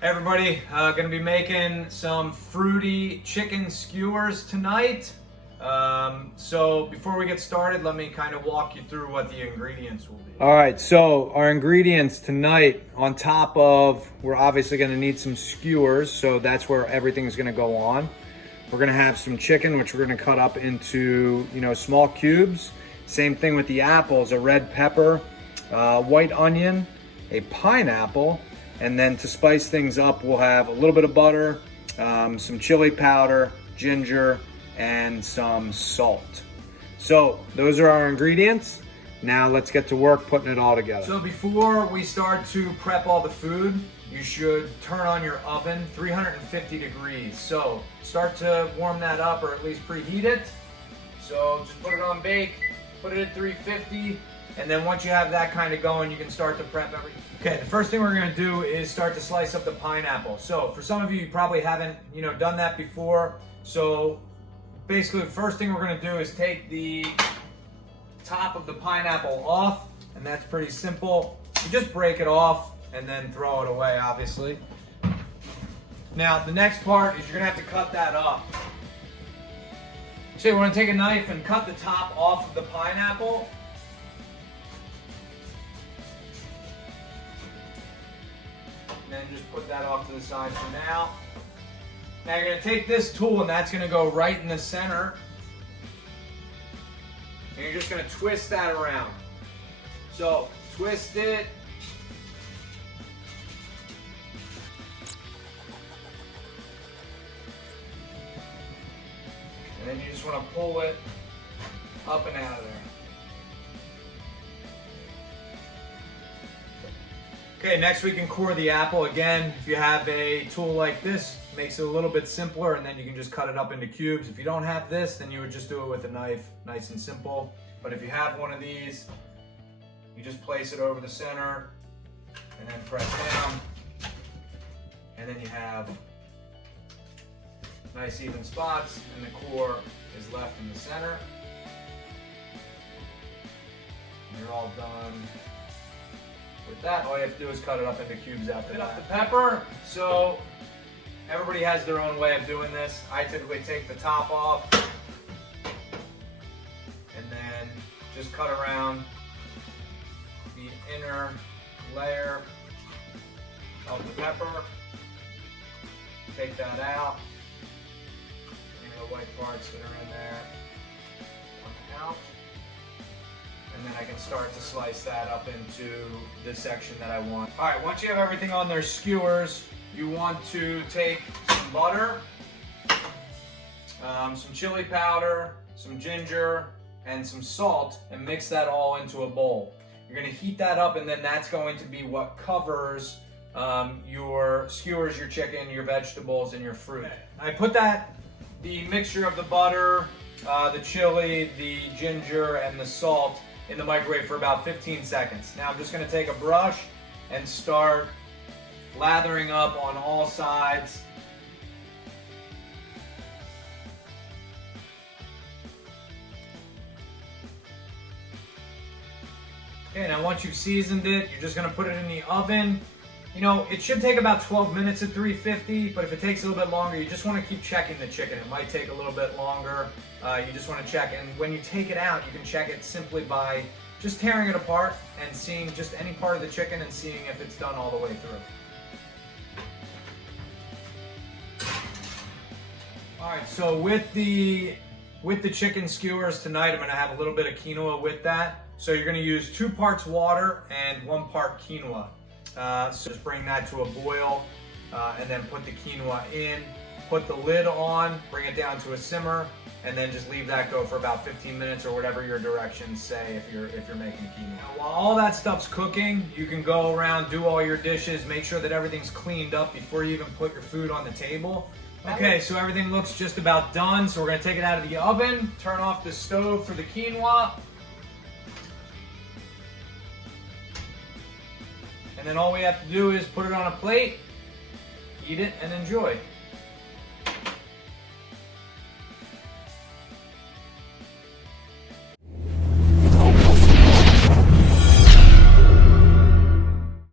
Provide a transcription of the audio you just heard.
Everybody, gonna be making some fruity chicken skewers tonight. So before we get started, let me kind of walk you through what the ingredients will be. All right, so our ingredients tonight, on top of, we're obviously gonna need some skewers, so that's where everything's gonna go on. We're gonna have some chicken, which we're gonna cut up into, small cubes. Same thing with the apples, a red pepper, white onion, a pineapple, and then to spice things up, we'll have a little bit of butter, some chili powder, ginger, and some salt. So those are our ingredients. Now let's get to work putting it all together. So before we start to prep all the food, you should turn on your oven 350 degrees. So start to warm that up, or at least preheat it. So just put it on bake, put it at 350, and then once you have that kind of going, you can start to prep everything. Okay, the first thing we're gonna do is start to slice up the pineapple. So for some of you, you probably haven't done that before. So basically the first thing we're gonna do is take the top of the pineapple off, and that's pretty simple. You just break it off and then throw it away, obviously. Now the next part is you're gonna have to cut that up. So you wanna take a knife and cut the top off of the pineapple. And then just put that off to the side for now. Now you're gonna take this tool and that's gonna go right in the center. And you're just gonna twist that around. So twist it. And then you just wanna pull it up and out of there. Okay, next we can core the apple. Again, if you have a tool like this, makes it a little bit simpler, and then you can just cut it up into cubes. If you don't have this, then you would just do it with a knife, nice and simple. But if you have one of these, you just place it over the center and then press down. And then you have nice even spots, and the core is left in the center. And you're all done. With that, all you have to do is cut it up into cubes after that. The pepper, so everybody has their own way of doing this. I typically take the top off and then just cut around the inner layer of the pepper. Take that out. Any of the white parts that are in there come out. And then I can start to slice that up into the section that I want. All right, once you have everything on their skewers, you want to take some butter, some chili powder, some ginger, and some salt, and mix that all into a bowl. You're gonna heat that up, and then that's going to be what covers your skewers, your chicken, your vegetables, and your fruit. Okay. I put the mixture of the butter, the chili, the ginger, and the salt in the microwave for about 15 seconds. Now I'm just gonna take a brush and start lathering up on all sides. Okay, now once you've seasoned it, you're just gonna put it in the oven. It should take about 12 minutes at 350, but if it takes a little bit longer, you just wanna keep checking the chicken. It might take a little bit longer. You just wanna check, and when you take it out, you can check it simply by just tearing it apart and seeing just any part of the chicken and seeing if it's done all the way through. All right, so with the chicken skewers tonight, I'm gonna have a little bit of quinoa with that. So you're gonna use 2 parts water and 1 part quinoa. So just bring that to a boil and then put the quinoa in, put the lid on, bring it down to a simmer, and then just leave that go for about 15 minutes or whatever your directions say if you're making quinoa. Now, while all that stuff's cooking, you can go around, do all your dishes, make sure that everything's cleaned up before you even put your food on the table. Okay, so everything looks just about done, so we're gonna take it out of the oven, turn off the stove for the quinoa. And then all we have to do is put it on a plate, eat it, and enjoy.